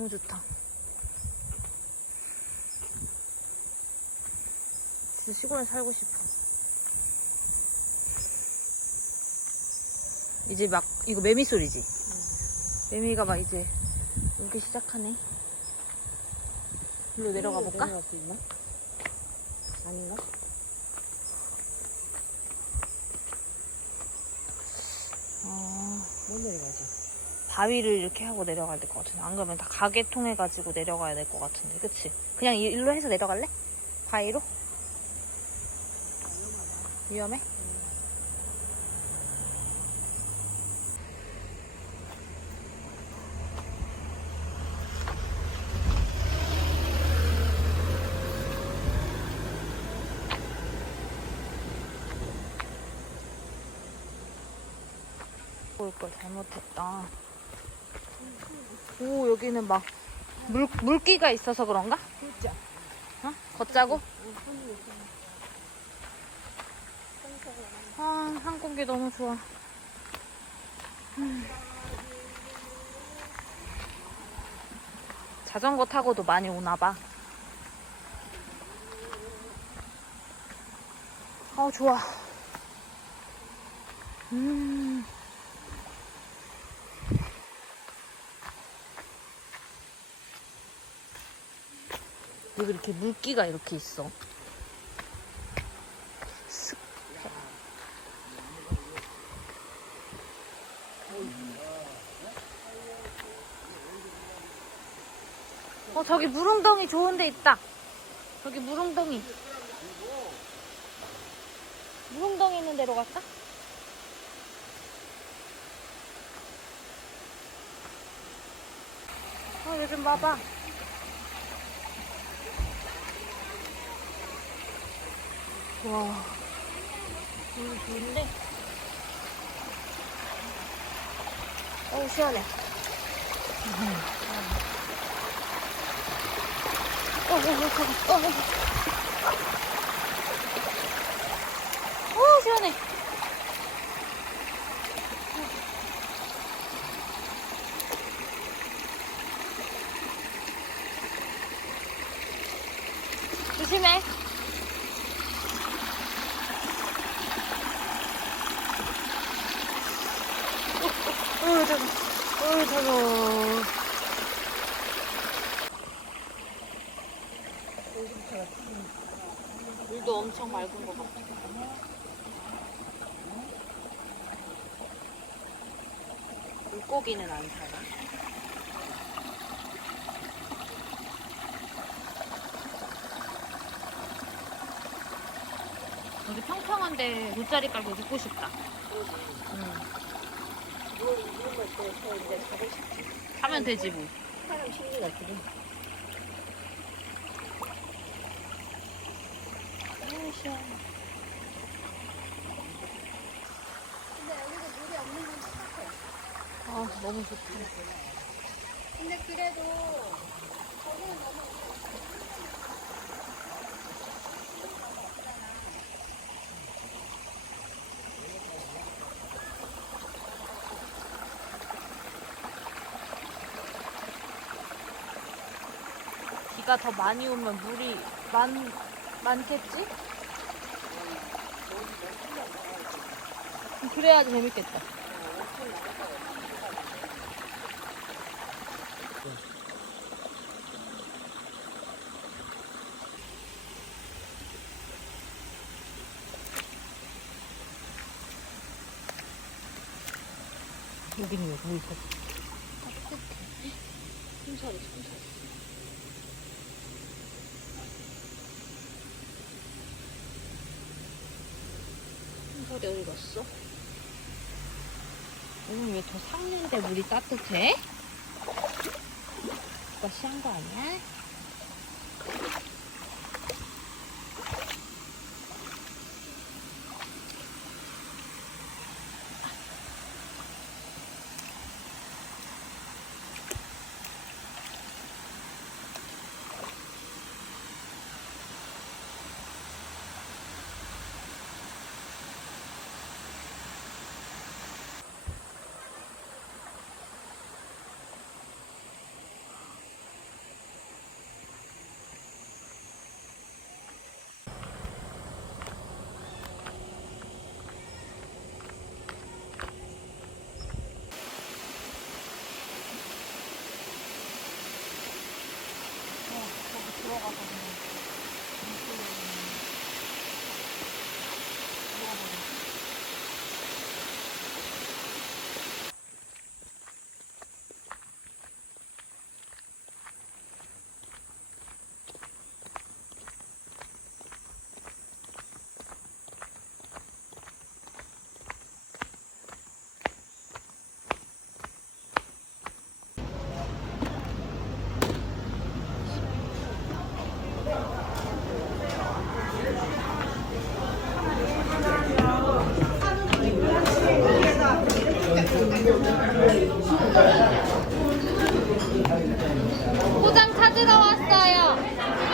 너무 좋다. 진짜 시골에 살고 싶어. 이제 막 이거 매미 소리지? 매미가 막 이제 울기 시작하네. 일로 내려가 볼까? 내려갈 수 있나? 아닌가? 못 내려가죠. 바위를 이렇게 하고 내려가야 될 것 같은데. 안 그러면 다 가게 통해가지고 내려가야 될 것 같은데. 그치? 그냥 일로 해서 내려갈래? 바위로? 위험해? 올 걸 잘못했다. 오, 여기는 막 물기가 있어서 그런가? 진짜. 어? 걷자고? 아, 한국이 너무 좋아. 자전거 타고도 많이 오나 봐. 좋아. 여기 이렇게 물기가 이렇게 있어. 습해. 저기 물웅덩이 좋은 데 있다. 저기 물웅덩이. 물웅덩이 있는 데로 갈까? 요즘 봐봐. 와, 물 좋은데? 시원해. 시원해. 조심해. 차가워. 물도 엄청 맑은 것 같아. 물고기는 안 사나? 여기 평평한데 돗자리 깔고 눕고 싶다. 사면 되지 뭐. 사람 심리가 그래. 시원해. 근데 여기도 물이 없는 건 똑같아. 너무 좋다. 근데 그래도 거기는 너무 비가 더 많이 오면 물이 많겠지? 그래야지 재밌겠다. 여기는 왜 물이 더 따뜻해? 손살이. 손살이 어디 갔어? 오늘 왜 더 삭는데 물이 따뜻해? 누가 시한 거 아니야? 있어요.